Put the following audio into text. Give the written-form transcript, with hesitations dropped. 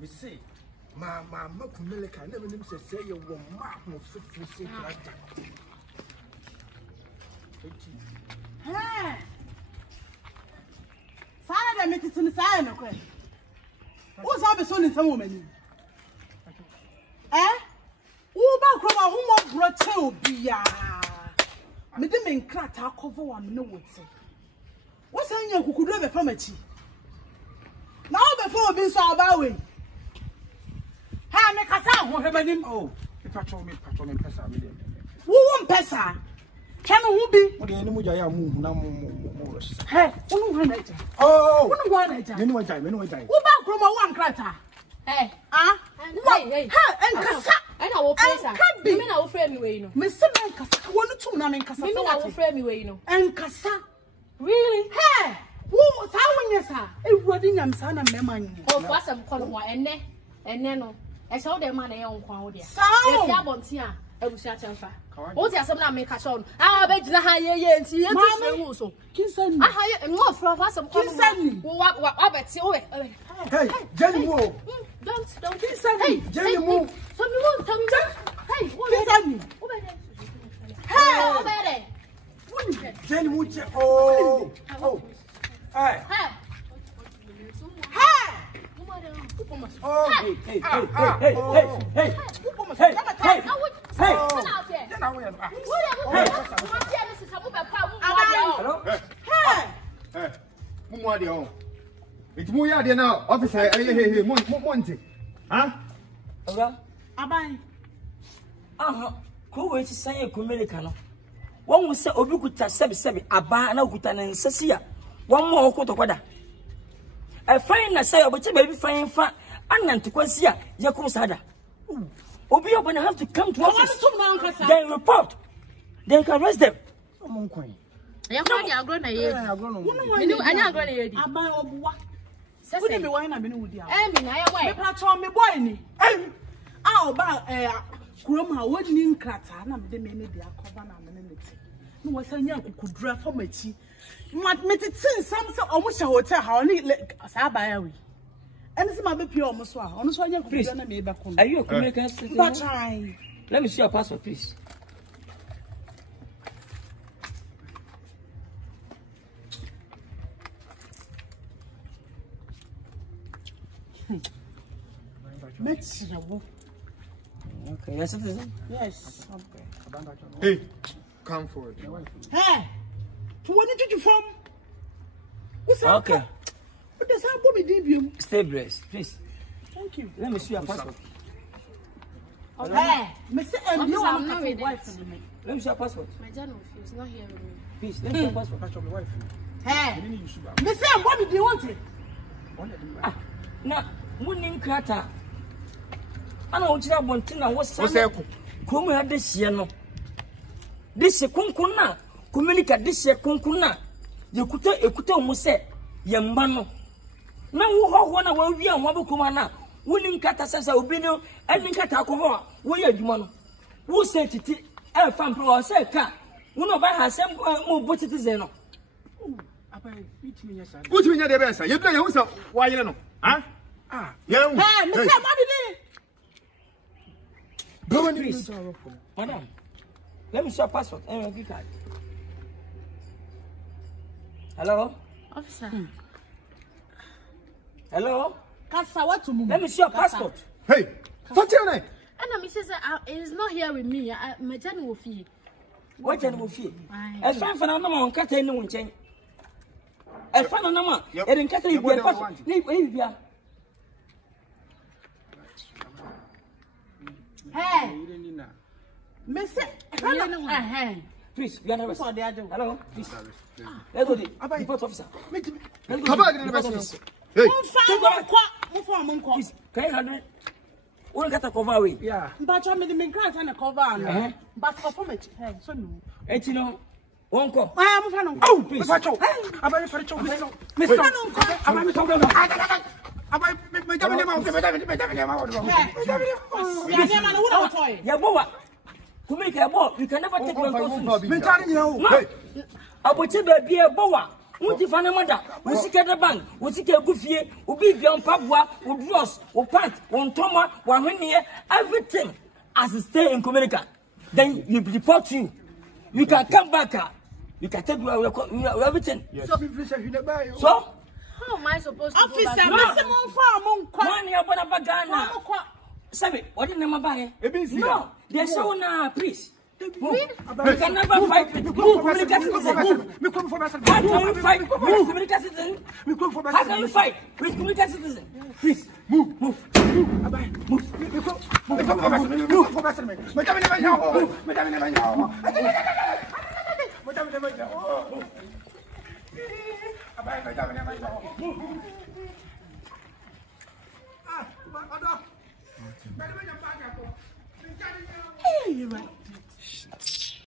Me say, my Makumilika never knew to say you were mark of 50 character. Hey! Father, make it in the sign, okay? Who's up as soon as some woman? Eh? Who back from who more brought to be ya? Madame and Crat, I'll cover one, no would say. What's in your could do the family? Now before being so about way. Ha, make a sound, whatever him. Oh, if I told me, Pessa. Who won't Pessa? Can who be? What the enemy I move now more. Hey, one night. Oh, one night. Anyway, time. Who back from a one crater? Hey, hey, and Cassa. I know what Pessa. I mean, I will frame you, you know. Mr. Mancassa, 1 or 2 names, Cassa. I will frame you, you know. And Cassa. Really? Hey! Who's how when you say? It wedding I'm son and memory. Oh, for some column, and then I saw them money on Quadia. So, Yabontia, I was such a fat. What's your son make a son? I bet the higher and see you also. Kissen, I hire more from us some Kissen. What I bet you. Hey, Jenny Moore. Don't kiss me. Jenny Moore. Some more, tell me that. Hey, what is Hey, Jenny Moore. Oh, hey. Oh, hey. It's more yard now, officer. Hey, Monty. Huh? Abai. Who is saying Kumerican? One will say Obukuta 77, Aba and Okutan and Cecilia. One more Kotokoda. I find a say about baby fine fat and to Quasia, Yakusada. Obi open have to come to us. They report. They can arrest them. I almost a hotel. How only Sabayawi. And it's my baby almost one. Honestly, are you a American citizen? Let me see your passport, please. Okay, yes, citizen? Yes. Hey, come forward. Hey, where did you from? Okay. What does that Bobby debut? Stay blessed, please. Thank you. Let me see your passport. Okay. Mr. M, you are not with wife. Let me see your passport. My dad is not here with me. Please, let me see your passport. Hey, Mr. M, what do you want it? Now, morning crater. I don't want to know what's up. Come here this year. No, this is Kunkuna. Communicate this year, Kunkuna. You could almost say, Yambano. Now, who want to wear and Wabukumana? Winning Catasas, Obino, and Catacova. Where are you, man? Who said it? I found for say car. One of us has some more butted zeno. What's in your best? You play yourself. Why you know? Huh? Ah, yeah. Hey, Mr. Go on, please. Madam, let me see your passport and your card. Hello? Officer. Hello? Let me see your passport. Hey, what's your name? And he says he's not here with me. My dad will fee. What did you feel? A fan for no one cut anyone change. A fan no more. It didn't cut any passport. Hey, Mr. Please, you are nervous. Hello, please. Let's go to the report officer. Come on, the best. Hey, please, can you handle it? We'll get a cover away. Yeah, but I'm in the grant and a cover. But for it, so no. And you know, one call. I am a fan of. Oh, please. I'm very you can never take my clothes. I will tell you, be a boa. Uti fana mada, usika the bank, usika gufie, ubi bion pabwa, udros, upant, untoma, wahwiniye, everything as a stay in Communica. Then you report you. You can come back. You can take everything. Yes. So how am I supposed to Officer, go back? money upon a bagana. Sabi, what did number buy? No, they're so now, please. Move. You can never fight with Communica citizens. How can you fight with Communica citizens? How can you fight with Communica citizens? Please, move. Hey, you're right.